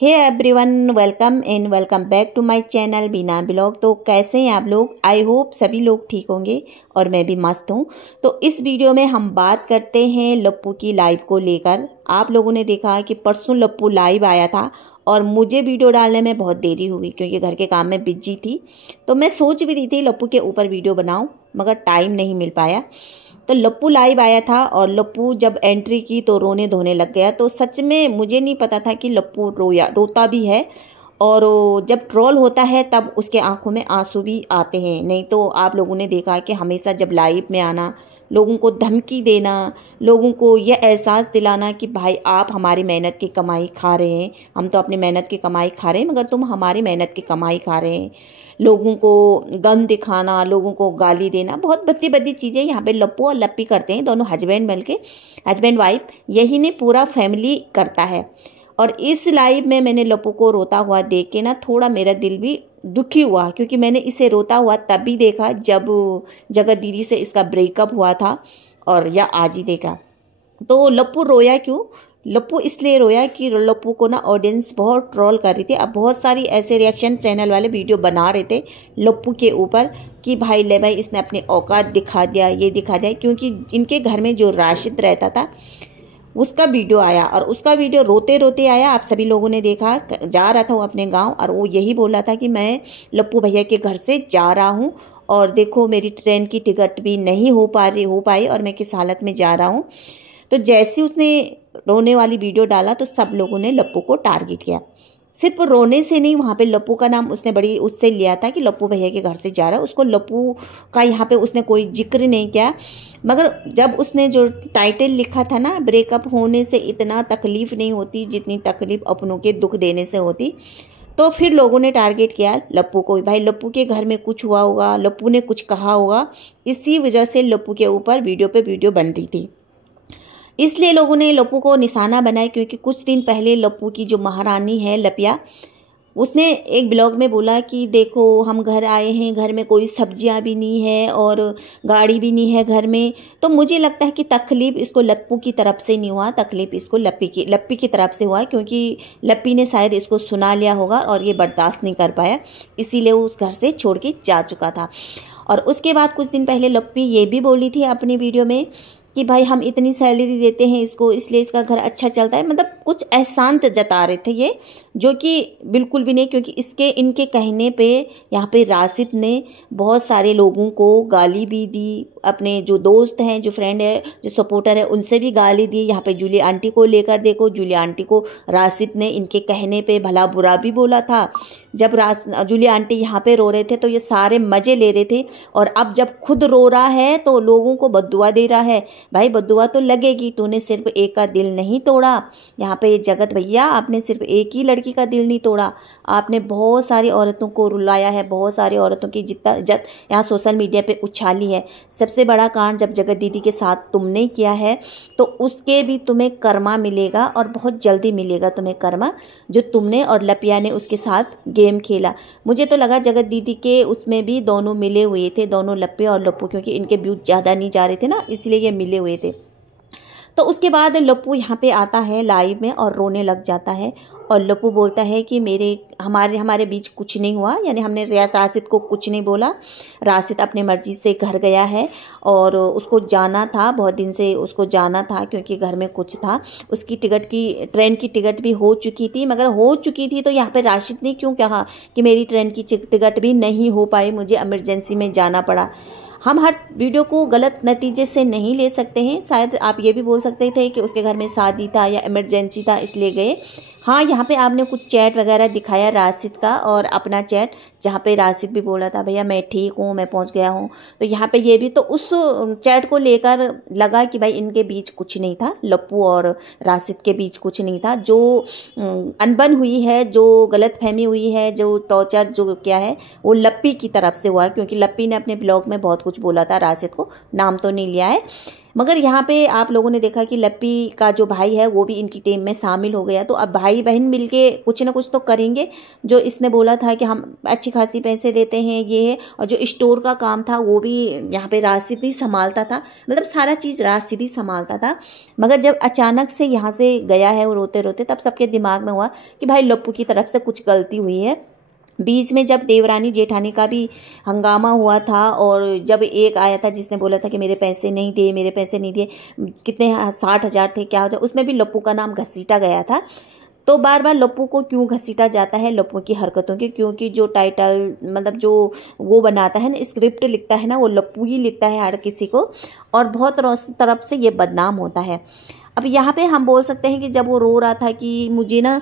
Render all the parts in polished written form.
Hey everyone, welcome back to my channel Bina blog. तो कैसे हैं आप लोग? आई होप सभी लोग ठीक होंगे और मैं भी मस्त हूँ। तो इस वीडियो में हम बात करते हैं लप्पू की लाइव को लेकर। आप लोगों ने देखा कि परसों लप्पू लाइव आया था और मुझे वीडियो डालने में बहुत देरी हुई क्योंकि घर के काम में बिजी थी। तो मैं सोच भी रही थी लप्पू के ऊपर वीडियो बनाऊँ, मगर टाइम नहीं मिल पाया। तो लप्पू लाइव आया था और लप्पू जब एंट्री की तो रोने धोने लग गया। तो सच में मुझे नहीं पता था कि लप्पू रोता भी है, और जब ट्रोल होता है तब उसके आंखों में आंसू भी आते हैं। नहीं तो आप लोगों ने देखा कि हमेशा जब लाइव में आना, लोगों को धमकी देना, लोगों को यह एहसास दिलाना कि भाई आप हमारी मेहनत की कमाई खा रहे हैं, हम तो अपनी मेहनत की कमाई खा रहे हैं मगर तुम हमारी मेहनत की कमाई खा रहे हैं। लोगों को गन दिखाना, लोगों को गाली देना, बहुत भद्दी भद्दी चीज़ें यहाँ पे लप्पू और लप्पी करते हैं। दोनों हस्बैंड मिलके, हस्बैंड वाइफ, यही नहीं पूरा फैमिली करता है। और इस लाइव में मैंने लप्पू को रोता हुआ देख के ना थोड़ा मेरा दिल भी दुखी हुआ, क्योंकि मैंने इसे रोता हुआ तब भी देखा जब जगत दीदी से इसका ब्रेकअप हुआ था, और या आज ही देखा। तो लप्पू रोया क्यों? लप्पू इसलिए रोया कि लप्पू को ना ऑडियंस बहुत ट्रोल कर रही थी। अब बहुत सारी ऐसे रिएक्शन चैनल वाले वीडियो बना रहे थे लप्पू के ऊपर कि भाई ले भाई इसने अपनी औकात दिखा दिया, ये दिखा दिया। क्योंकि इनके घर में जो राशिद रहता था उसका वीडियो आया, और उसका वीडियो रोते रोते आया। आप सभी लोगों ने देखा, जा रहा था वो अपने गाँव और वो यही बोला था कि मैं लप्पू भैया के घर से जा रहा हूँ और देखो मेरी ट्रेन की टिकट भी नहीं हो पाई और मैं किस हालत में जा रहा हूँ। तो जैसे उसने रोने वाली वीडियो डाला तो सब लोगों ने लप्पू को टारगेट किया। सिर्फ रोने से नहीं, वहाँ पे लप्पू का नाम उसने बड़ी उससे लिया था कि लप्पू भैया के घर से जा रहा है। उसको लप्पू का यहाँ पे उसने कोई जिक्र नहीं किया। मगर जब उसने जो टाइटल लिखा था ना, ब्रेकअप होने से इतना तकलीफ़ नहीं होती जितनी तकलीफ़ अपनों के दुख देने से होती, तो फिर लोगों ने टारगेट किया लप्पू को। भाई लप्पू के घर में कुछ हुआ होगा, लप्पू ने कुछ कहा होगा, इसी वजह से लप्पू के ऊपर वीडियो पे वीडियो बन रही थी। इसलिए लोगों ने लप्पू को निशाना बनाया, क्योंकि कुछ दिन पहले लप्पू की जो महारानी है लपिया, उसने एक ब्लॉग में बोला कि देखो हम घर आए हैं, घर में कोई सब्जियां भी नहीं है और गाड़ी भी नहीं है घर में। तो मुझे लगता है कि तकलीफ़ इसको लप्पू की तरफ से नहीं हुआ, तकलीफ़ इसको लप्पी की तरफ से हुआ, क्योंकि लप्पी ने शायद इसको सुना लिया होगा और ये बर्दाश्त नहीं कर पाया, इसीलिए वो उस घर से छोड़ के जा चुका था। और उसके बाद कुछ दिन पहले लप्पी ये भी बोली थी अपनी वीडियो में कि भाई हम इतनी सैलरी देते हैं इसको, इसलिए इसका घर अच्छा चलता है। मतलब कुछ एहसान जता रहे थे ये, जो कि बिल्कुल भी नहीं, क्योंकि इनके कहने पे यहाँ पे राशिद ने बहुत सारे लोगों को गाली भी दी। अपने जो दोस्त हैं, जो फ्रेंड है, जो सपोर्टर है, उनसे भी गाली दी। यहाँ पे जूली आंटी को लेकर देखो, जूली आंटी को राशिद ने इनके कहने पे भला बुरा भी बोला था। जब जूली आंटी यहाँ पे रो रहे थे तो ये सारे मज़े ले रहे थे, और अब जब खुद रो रहा है तो लोगों को बद्दुआ दे रहा है। भाई बद्दुआ तो लगेगी, तूने सिर्फ एक का दिल नहीं तोड़ा। यहाँ पे जगत भैया, आपने सिर्फ एक ही लड़की का दिल नहीं तोड़ा, आपने बहुत सारी औरतों को रुलाया है, बहुत सारी औरतों की इज्जत यहाँ सोशल मीडिया पे उछाली है। सबसे बड़ा कांड जब जगत दीदी के साथ तुमने किया है, तो उसके भी तुम्हें कर्मा मिलेगा, और बहुत जल्दी मिलेगा तुम्हें कर्मा, जो तुमने और लपिया ने उसके साथ गेम खेला। मुझे तो लगा जगत दीदी के उसमें भी दोनों मिले हुए थे, दोनों लप्पे और लप्पू, क्योंकि इनके व्यूज ज़्यादा नहीं जा रहे थे ना, इसलिए ये मिले हुए थे। तो उसके बाद लप्पू यहाँ पे आता है लाइव में और रोने लग जाता है, और लप्पू बोलता है कि हमारे बीच कुछ नहीं हुआ, यानी हमने राशिद को कुछ नहीं बोला। राशिद अपने मर्जी से घर गया है और उसको जाना था, बहुत दिन से उसको जाना था, क्योंकि घर में कुछ था। उसकी ट्रेन की टिकट भी हो चुकी थी, मगर हो चुकी थी तो यहाँ पे राशिद ने क्यों कहा कि मेरी ट्रेन की टिकट भी नहीं हो पाई, मुझे इमरजेंसी में जाना पड़ा। हम हर वीडियो को गलत नतीजे से नहीं ले सकते हैं। शायद आप ये भी बोल सकते थे कि उसके घर में शादी था या इमरजेंसी था इसलिए गए। हाँ, यहाँ पे आपने कुछ चैट वगैरह दिखाया राशिद का, और अपना चैट, जहाँ पे राशिद भी बोला था भैया मैं ठीक हूँ, मैं पहुँच गया हूँ। तो यहाँ पे ये भी, तो उस चैट को लेकर लगा कि भाई इनके बीच कुछ नहीं था, लप्पू और राशिद के बीच कुछ नहीं था। जो अनबन हुई है, जो गलतफहमी हुई है, जो टॉर्चर जो क्या है, वो लप्पी की तरफ से हुआ, क्योंकि लप्पी ने अपने ब्लॉग में बहुत कुछ कुछ बोला था राशिद को, नाम तो नहीं लिया है। मगर यहाँ पे आप लोगों ने देखा कि लप्पी का जो भाई है वो भी इनकी टीम में शामिल हो गया। तो अब भाई बहन मिलके कुछ ना कुछ तो करेंगे। जो इसने बोला था कि हम अच्छी खासी पैसे देते हैं ये है, और जो स्टोर का काम था वो भी यहाँ पे राशिद ही संभालता था, मतलब सारा चीज़ राशिद ही संभालता था। मगर जब अचानक से यहाँ से गया है वो रोते रोते, तब सबके दिमाग में हुआ कि भाई लप्पू की तरफ से कुछ गलती हुई है। बीच में जब देवरानी जेठानी का भी हंगामा हुआ था, और जब एक आया था जिसने बोला था कि मेरे पैसे नहीं दिए, मेरे पैसे नहीं दिए, कितने 60,000 थे क्या हो जाए, उसमें भी लप्पू का नाम घसीटा गया था। तो बार बार लप्पू को क्यों घसीटा जाता है, लप्पू की हरकतों की, क्योंकि जो टाइटल मतलब जो वो बनाता है ना, स्क्रिप्ट लिखता है ना, वो लप्पू ही लिखता है हर किसी को, और बहुत तरफ से ये बदनाम होता है। अब यहाँ पे हम बोल सकते हैं कि जब वो रो रहा था कि मुझे ना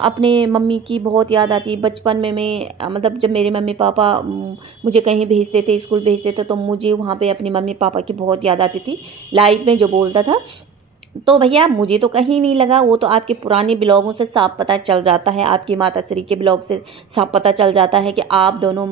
अपने मम्मी की बहुत याद आती है, बचपन में मैं मतलब जब मेरे मम्मी पापा मुझे कहीं भेजते थे, स्कूल भेजते थे, तो मुझे वहाँ पे अपनी मम्मी पापा की बहुत याद आती थी, लाइव में जो बोलता था। तो भैया मुझे तो कहीं नहीं लगा, वो तो आपके पुराने ब्लॉगों से साफ पता चल जाता है, आपकी माता श्री के ब्लॉग से साफ पता चल जाता है कि आप दोनों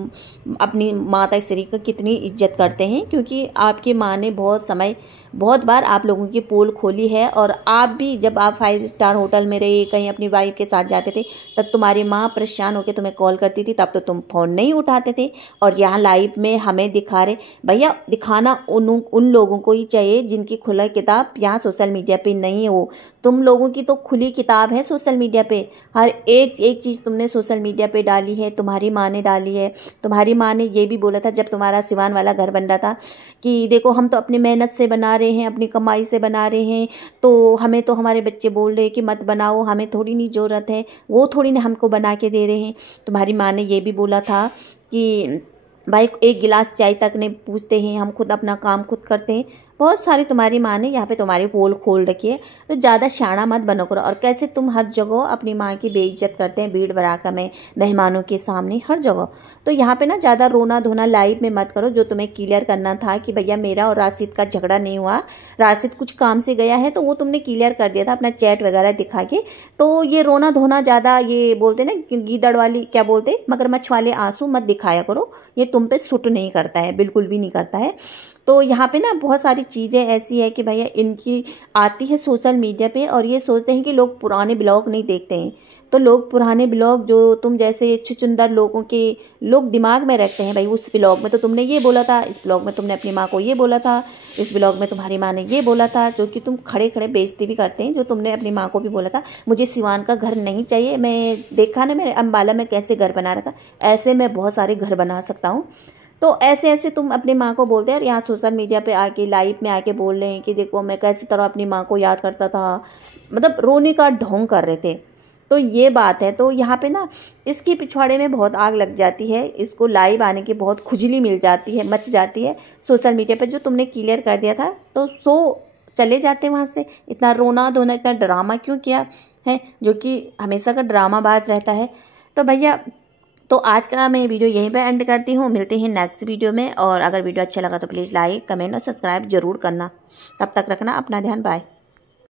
अपनी माता श्री का कितनी इज्जत करते हैं, क्योंकि आपकी माँ ने बहुत बार आप लोगों की पोल खोली है। और आप भी जब आप 5 स्टार होटल में रहे, कहीं अपनी वाइफ के साथ जाते थे, तब तुम्हारी माँ परेशान होकर तुम्हें कॉल करती थी, तब तो तुम फ़ोन नहीं उठाते थे। और यहाँ लाइव में हमें दिखा रहे, भैया दिखाना उन लोगों को ही चाहिए जिनकी खुला किताब यहाँ सोशल मीडिया पे नहीं हो। तुम लोगों की तो खुली किताब है सोशल मीडिया पे, हर एक चीज़ तुमने सोशल मीडिया पे डाली है, तुम्हारी माँ ने डाली है। तुम्हारी माँ ने ये भी बोला था जब तुम्हारा सिवान वाला घर बन रहा था कि देखो हम तो अपनी मेहनत से बना रहे हैं, अपनी कमाई से बना रहे हैं, तो हमें तो हमारे बच्चे बोल रहे हैं कि मत बनाओ, हमें थोड़ी नहीं ज़रूरत है, वो थोड़ी ना हमको बना के दे रहे हैं। तुम्हारी माँ ने ये भी बोला था कि भाई एक गिलास चाय तक नहीं पूछते हैं, हम खुद अपना काम खुद करते हैं। बहुत सारी तुम्हारी माँ ने यहाँ पे तुम्हारी पोल खोल रखी है, तो ज़्यादा शाना मत बनो करो। और कैसे तुम हर जगह अपनी माँ की बेइज्जत करते हैं, भीड़ भड़ाका में, मेहमानों के सामने, हर जगह। तो यहाँ पे ना ज़्यादा रोना धोना लाइव में मत करो। जो तुम्हें क्लियर करना था कि भैया मेरा और राशिद का झगड़ा नहीं हुआ, राशिद कुछ काम से गया है, तो वो तुमने क्लियर कर दिया था अपना चैट वगैरह दिखा के। तो ये रोना धोना ज़्यादा, ये बोलते ना गीदड़ वाली क्या बोलते, मगरमच्छ वाले आंसू मत दिखाया करो, ये तुम पे सूट नहीं करता है, बिल्कुल भी नहीं करता है। तो यहाँ पे ना बहुत सारी चीज़ें ऐसी है कि भैया इनकी आती है सोशल मीडिया पे, और ये सोचते हैं कि लोग पुराने ब्लॉग नहीं देखते हैं। तो लोग पुराने ब्लॉग जो तुम जैसे छुचुंदर लोगों के लोग दिमाग में रखते हैं, भाई उस ब्लॉग में तो तुमने ये बोला था, इस ब्लॉग में तुमने अपनी माँ को ये बोला था, इस ब्लॉग में तुम्हारी माँ ने ये बोला था, जो कि तुम खड़े खड़े बेइज्जती भी करते हैं। जो तुमने अपनी माँ को भी बोला था मुझे सिवान का घर नहीं चाहिए, मैं देखा ना मैंने अम्बाला में कैसे घर बना रखा, ऐसे मैं बहुत सारे घर बना सकता हूँ। तो ऐसे ऐसे तुम अपनी माँ को बोलते हैं, और यहाँ सोशल मीडिया पे आके लाइव में आके बोल रहे हैं कि देखो मैं कैसी तरह अपनी माँ को याद करता था, मतलब रोने का ढोंग कर रहे थे। तो ये बात है। तो यहाँ पे ना इसके पिछवाड़े में बहुत आग लग जाती है, इसको लाइव आने की बहुत खुजली मिल जाती है, मच जाती है सोशल मीडिया पे। जो तुमने क्लियर कर दिया था तो चले जाते वहाँ से, इतना रोना धोना, इतना ड्रामा क्यों किया है, जो कि हमेशा का ड्रामाबाज रहता है। तो भैया तो आज का मैं वीडियो यहीं पर एंड करती हूँ, मिलते हैं नेक्स्ट वीडियो में। और अगर वीडियो अच्छा लगा तो प्लीज़ लाइक कमेंट और सब्सक्राइब जरूर करना। तब तक रखना अपना ध्यान, बाय।